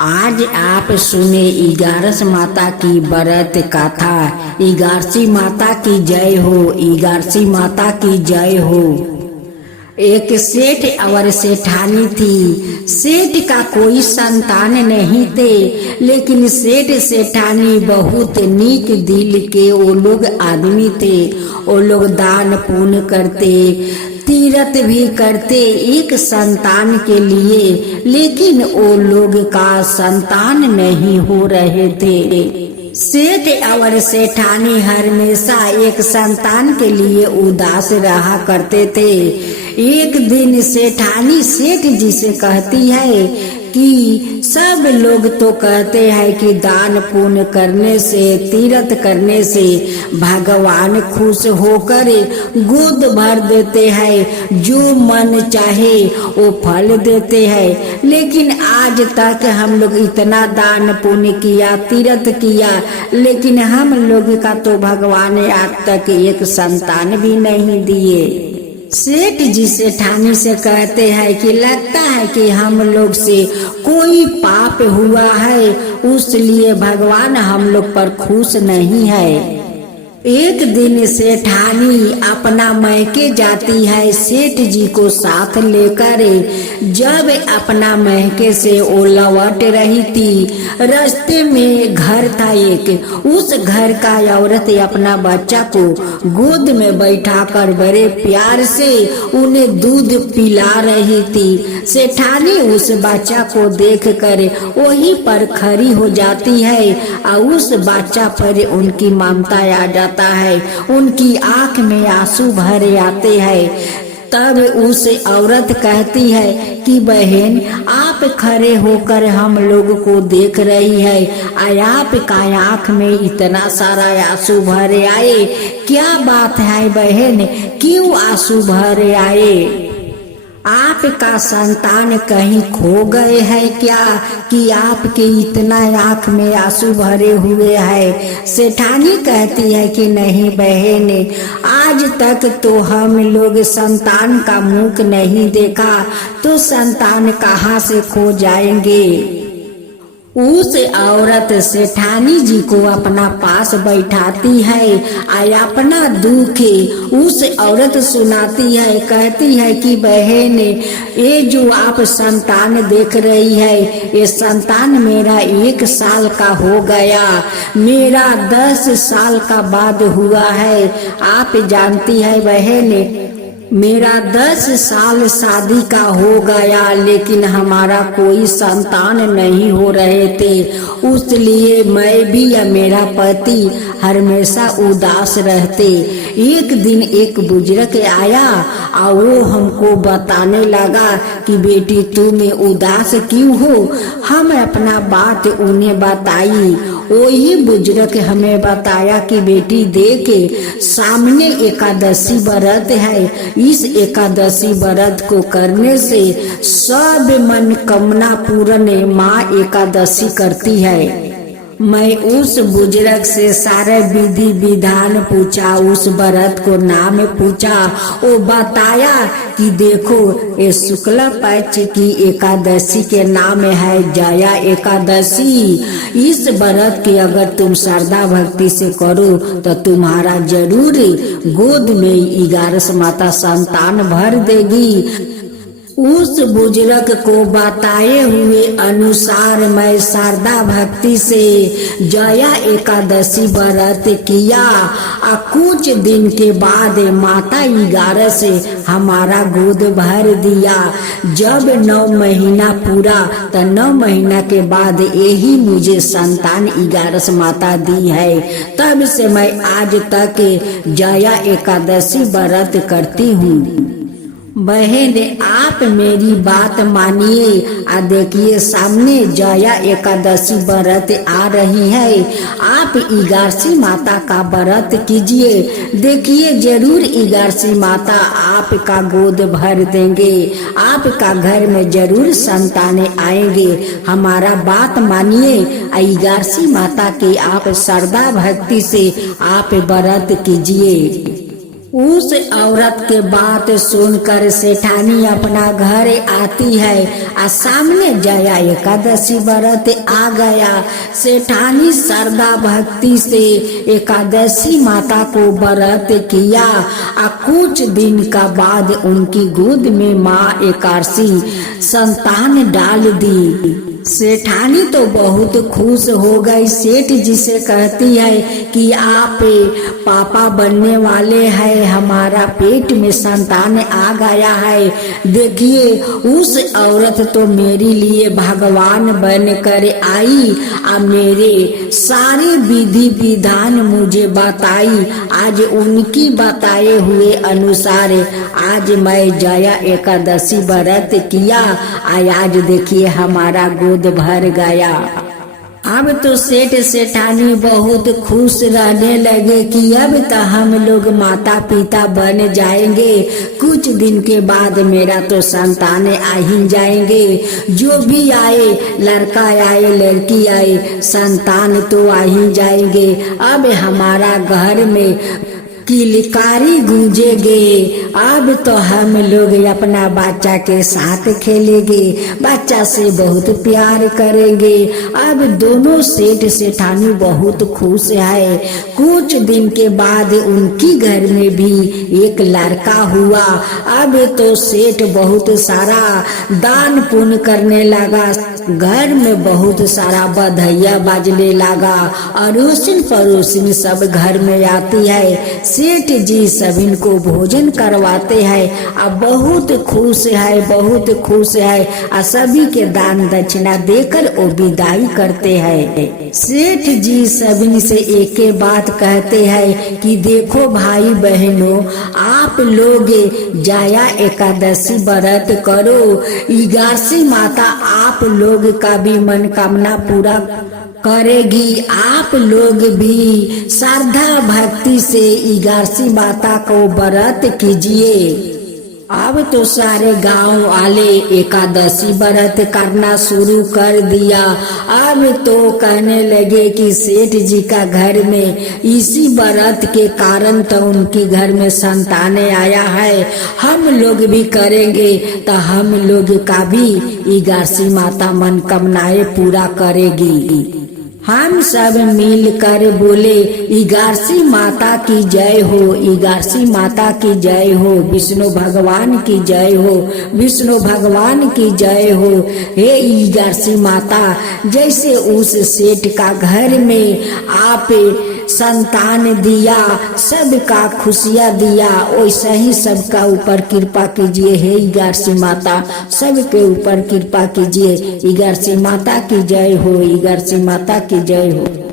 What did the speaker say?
आज आप सुने इगारस माता की व्रत कथा। इगारसी माता की जय हो, इगारसी माता की जय हो। एक सेठ और सेठानी थी। सेठ का कोई संतान नहीं थे, लेकिन सेठ सेठानी बहुत नीक दिल के वो लोग आदमी थे। वो लोग दान पुण्य करते, तीरथ भी करते एक संतान के लिए, लेकिन वो लोग का संतान नहीं हो रहे थे। सेठ और सेठानी हमेशा एक संतान के लिए उदास रहा करते थे। एक दिन सेठानी सेठ जी से कहती है कि सब लोग तो कहते हैं कि दान पुण्य करने से, तीर्थ करने से भगवान खुश होकर गोद भर देते हैं, जो मन चाहे वो फल देते हैं। लेकिन आज तक हम लोग इतना दान पुण्य किया, तीर्थ किया, लेकिन हम लोग का तो भगवान आज तक एक संतान भी नहीं दिए। सेठ जी सेठानी से कहते हैं कि लगता है कि हम लोग से कोई पाप हुआ है, उसलिए भगवान हम लोग पर खुश नहीं है। एक दिन सेठानी अपना मैके जाती है सेठ जी को साथ लेकर। जब अपना मैके से वो लौट रही थी, रास्ते में घर था एक। उस घर का औरत अपना बच्चा को गोद में बैठाकर बड़े प्यार से उन्हें दूध पिला रही थी। सेठानी उस बच्चा को देखकर वहीं पर खड़ी हो जाती है और उस बच्चा पर उनकी ममता आ जाता है, उनकी आंख में आंसू भरे आते हैं। तब उस औरत कहती है कि बहन, आप खड़े होकर हम लोग को देख रही है और आपका आंख में इतना सारा आंसू भरे आए, क्या बात है बहन, क्यों आंसू भरे आए? आपका संतान कहीं खो गए हैं क्या कि आपके इतना आंख में आंसू भरे हुए हैं? सेठानी कहती है कि नहीं बहन, आज तक तो हम लोग संतान का मुख नहीं देखा, तो संतान कहाँ से खो जाएंगे। उस औरत सेठानी जी को अपना पास बैठाती है और अपना दुख उस औरत सुनाती है। कहती है कि बहन, ये जो आप संतान देख रही है, ये संतान मेरा 1 साल का हो गया, मेरा 10 साल का बाद हुआ है। आप जानती है बहन, मेरा 10 साल शादी का हो गया, लेकिन हमारा कोई संतान नहीं हो रहे थे, उसलिए मैं भी या मेरा पति हमेशा उदास रहते। एक दिन एक बुजुर्ग आया और वो हमको बताने लगा कि बेटी तुम उदास क्यों हो। हम अपना बात उन्हें बताई। वही बुजुर्ग हमें बताया कि बेटी देख, सामने एकादशी व्रत है, इस एकादशी व्रत को करने से सब मनोकामना पूर्ण माँ एकादशी करती है। मैं उस बुजुर्ग से सारे विधि विधान पूछा, उस व्रत को नाम पूछा। वो बताया कि देखो, ये शुक्ल पक्ष की एकादशी के नाम है जया एकादशी। इस व्रत के अगर तुम श्रद्धा भक्ति से करो तो तुम्हारा जरूर गोद में 11 माता संतान भर देगी। उस बुजुर्ग को बताए हुए अनुसार मैं श्रद्धा भक्ति से जया एकादशी व्रत किया और कुछ दिन के बाद माता 11 से हमारा गोद भर दिया। जब 9 महीना पूरा तो 9 महीना के बाद यही मुझे संतान 11 माता दी है। तब से मैं आज तक जया एकादशी व्रत करती हूँ। बहन, आप मेरी बात मानिए और देखिए, सामने जया एकादशी व्रत आ रही है। आप 11 माता का व्रत कीजिए, देखिए जरूर 11 माता आपका गोद भर देंगे, आपका घर में जरूर संतानें आएंगे। हमारा बात मानिए, 11 माता के आप श्रद्धा भक्ति से आप व्रत कीजिए। उस औरत के बात सुनकर सेठानी अपना घर आती है और सामने जया एकादशी व्रत आ गया। सेठानी श्रद्धा भक्ति से एकादशी माता को व्रत किया और कुछ दिन का बाद उनकी गोद में माँ एकादशी संतान डाल दी। सेठानी तो बहुत खुश हो गई। सेठ जी से कहती है कि आप पापा बनने वाले हैं, हमारा पेट में संतान आ गया है। देखिए उस औरत तो मेरे लिए भगवान बन कर आई और मेरे सारे विधि विधान मुझे बताई। आज उनकी बताए हुए अनुसार आज मैं जया एकादशी व्रत किया। आज देखिए हमारा गोद भर गया। अब तो सेठ सेठानी बहुत खुश रहने लगे कि अब तो हम लोग माता पिता बन जाएंगे। कुछ दिन के बाद मेरा तो संतान आ ही जाएंगे। जो भी आए, लड़का आए लड़की आए, संतान तो आ ही जाएंगे। अब हमारा घर में किलकारी गूंजेगे। अब तो हम लोग अपना बच्चा के साथ खेलेंगे, बच्चा से बहुत प्यार करेंगे। अब दोनों सेठ सेठानी बहुत खुश है। कुछ दिन के बाद उनकी घर में भी एक लड़का हुआ। अब तो सेठ बहुत सारा दान पुण्य करने लगा। घर में बहुत सारा बधैया बाजने लगा। अड़ोसिन पड़ोसिन सब घर में आती है। सेठ जी सभी को भोजन करवाते हैं। अब बहुत खुश है, बहुत खुश है। और सभी के दान दक्षिणा देकर वो विदाई करते हैं। सेठ जी सभी से एक बात कहते हैं कि देखो भाई बहनों, आप लोग जया एकादशी व्रत करो। एकादशी माता आप लोग का भी मनोकामना पूरा करेगी। आप लोग भी श्रद्धा भक्ति से एकादशी माता को व्रत कीजिए। अब तो सारे गांव वाले एकादशी व्रत करना शुरू कर दिया। अब तो कहने लगे कि सेठ जी का घर में इसी व्रत के कारण तो उनके घर में संतान आया है। हम लोग भी करेंगे तो हम लोग का भी एकादशी माता मनोकामनाएं पूरा करेगी। हम सब मिलकर बोले एकादशी माता की जय हो, एकादशी माता की जय हो, विष्णु भगवान की जय हो, विष्णु भगवान की जय हो। हे एकादशी माता, जैसे उस सेठ का घर में आप संतान दिया, सबका खुशियाँ दिया, वैसा ही सबका ऊपर कृपा कीजिए। हे एकादशी माता, सबके ऊपर कृपा कीजिए। एकादशी माता की जय हो, एकादशी माता की जय हो।